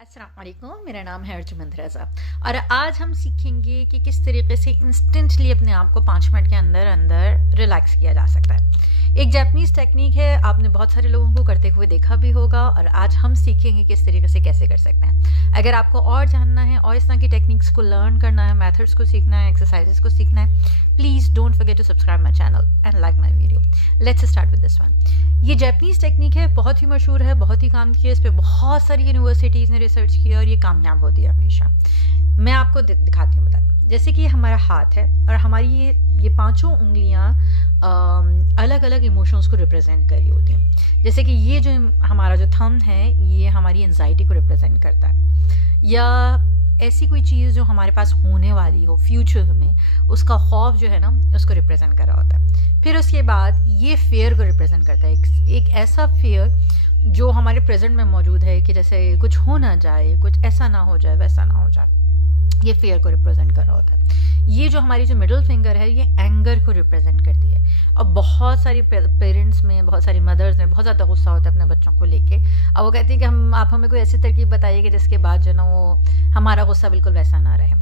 अस्सलाम वालेकुम, मेरा नाम है अर्जुमंद रज़ा और आज हम सीखेंगे कि किस तरीके से इंस्टेंटली अपने आप को 5 मिनट के अंदर अंदर रिलैक्स किया जा सकता है। एक जापानीज़ टेक्निक है, आपने बहुत सारे लोगों को करते हुए देखा भी होगा और आज हम सीखेंगे किस तरीके से कैसे कर सकते हैं। अगर आपको और जानना है और इस तरह की टेक्निक्स को लर्न करना है, मेथड्स को सीखना है, एक्सरसाइजेस को सीखना है, please don't forget to subscribe my channel and like my video. Let's start with this one. ये जापानीज़ टेक्निक है, बहुत ही मशहूर है, बहुत ही काम की है, इस पर बहुत सारी यूनिवर्सिटीज़ ने रिसर्च किया और ये कामयाब होती है हमेशा। मैं आपको दिखाती हूँ, बताती हूँ। जैसे कि ये हमारा हाथ है और हमारी ये पांचों उंगलियाँ अलग अलग इमोशंस को रिप्रेजेंट कर रही होती हैं। जैसे कि ये जो हमारा जो थंब है ये हमारी एंजाइटी को रिप्रेजेंट करता है, या ऐसी कोई चीज़ जो हमारे पास होने वाली हो फ्यूचर में, उसका खौफ जो है ना उसको रिप्रेजेंट कर रहा होता है। फिर उसके बाद ये फेयर को रिप्रेजेंट करता है, एक ऐसा फेयर जो हमारे प्रेजेंट में मौजूद है कि जैसे कुछ हो ना जाए, कुछ ऐसा ना हो जाए, वैसा ना हो जाए, ये फेयर को रिप्रेजेंट कर रहा होता है। ये जो हमारी जो मिडिल फिंगर है ये एंगर को रिप्रेजेंट करती है। और बहुत सारी पेरेंट्स में, बहुत सारी मदर्स में बहुत ज़्यादा गुस्सा होता है अपने बच्चों को लेके, और वो कहती है कि आप हमें कोई ऐसी तरकीब बताइए कि जिसके बाद जो ना वो हमारा गुस्सा बिल्कुल वैसा ना रहे,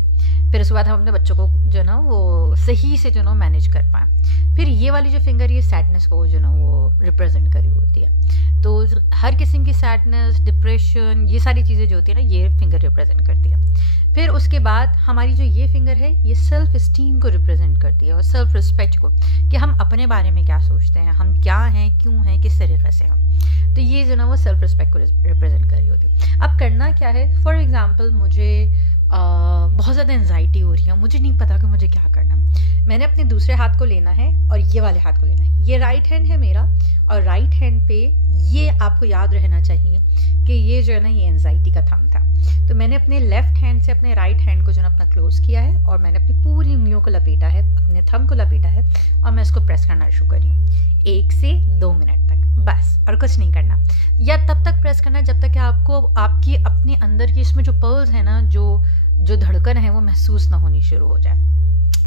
फिर उसके बाद हम अपने बच्चों को जो ना वो सही से जो ना मैनेज कर पाएँ। फिर ये वाली जो फिंगर ये सैडनेस को जो ना वो रिप्रेजेंट करी होती है। तो हर किस्म की सैडनेस, डिप्रेशन, ये सारी चीज़ें जो होती है ना ये फिंगर रिप्रेजेंट करती है। फिर उसके बाद हमारी जो ये फिंगर है ये सेल्फ इस्टीम को रिप्रेजेंट करती है और सेल्फ रिस्पेक्ट को, कि हम अपने बारे में क्या सोचते हैं, हम क्या हैं, क्यों हैं, किस तरीके से हम। तो ये जो ना वो सेल्फ रिस्पेक्ट को रिप्रेजेंट कर रही होती है। अब करना क्या है, फॉर एग्जाम्पल मुझे बहुत ज़्यादा एंजाइटी हो रही है, मुझे नहीं पता कि मुझे क्या करना है। मैंने अपने दूसरे हाथ को लेना है और ये वाले हाथ को लेना है। ये राइट हैंड है मेरा और राइट हैंड पे ये आपको याद रहना चाहिए कि ये जो है ना ये एंजाइटी का थंब था। तो मैंने अपने लेफ्ट हैंड से अपने राइट हैंड को जो ना अपना क्लोज किया है और मैंने अपनी पूरी उंगलियों को लपेटा है, अपने थंब को लपेटा है और मैं इसको प्रेस करना शुरू करी हूँ 1 से 2 मिनट तक, बस, और कुछ नहीं करना। या तब तक प्रेस करना जब तक कि आपको आपकी अपने अंदर की इसमें जो पल्स है ना, जो धड़कन है वो महसूस ना होनी शुरू हो जाए।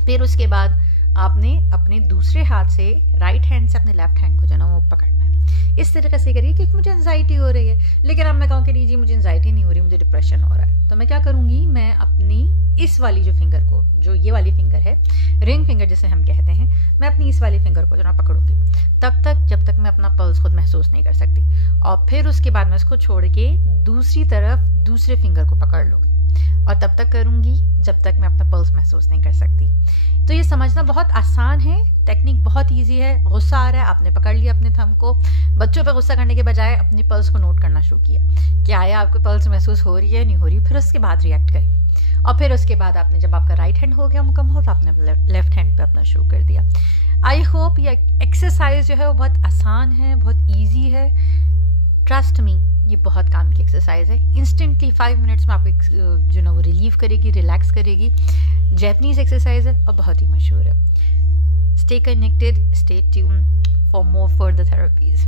फिर उसके बाद आपने अपने दूसरे हाथ से राइट हैंड से अपने लेफ्ट हैंड को जो ना वो पकड़ना है। इस तरीके से करिए, क्योंकि मुझे एंजाइटी हो रही है, लेकिन अब मैं कहूँ कि नहीं जी मुझे एंजाइटी नहीं हो रही, मुझे डिप्रेशन हो रहा है, तो मैं क्या करूँगी, मैं अपनी इस वाली जो फिंगर को, जो ये वाली फिंगर है, रिंग फिंगर जिसे हम कहते हैं, मैं अपनी इस वाली फिंगर को जो ना पकड़ूंगी तब तक जब तक मैं अपना पल्स खुद महसूस नहीं कर सकती, और फिर उसके बाद मैं इसको छोड़ के दूसरी तरफ दूसरे फिंगर को पकड़ लूँगी और तब तक करूँगी जब तक मैं अपना पल्स महसूस नहीं कर सकती। तो ये समझना बहुत आसान है, टेक्निक बहुत इजी है। गुस्सा आ रहा है, आपने पकड़ लिया अपने थंब को, बच्चों पे गुस्सा करने के बजाय अपनी पल्स को नोट करना शुरू किया, क्या है आपको पल्स महसूस हो रही है, नहीं हो रही, फिर उसके बाद रिएक्ट करेंगे। और फिर उसके बाद आपने जब आपका राइट हैंड हो गया मुकम्मल तो आपने लेफ्ट हैंड पे अपना शुरू कर दिया। आई होप ये एक्सरसाइज जो है वो बहुत आसान है, बहुत ईजी है। ट्रस्ट मी, ये बहुत काम की एक्सरसाइज है। इंस्टेंटली 5 मिनट्स में आपको जो ना वो रिलीव करेगी, रिलैक्स करेगी। जापानीज एक्सरसाइज है और बहुत ही मशहूर है। Stay connected, stay tune for more further therapies.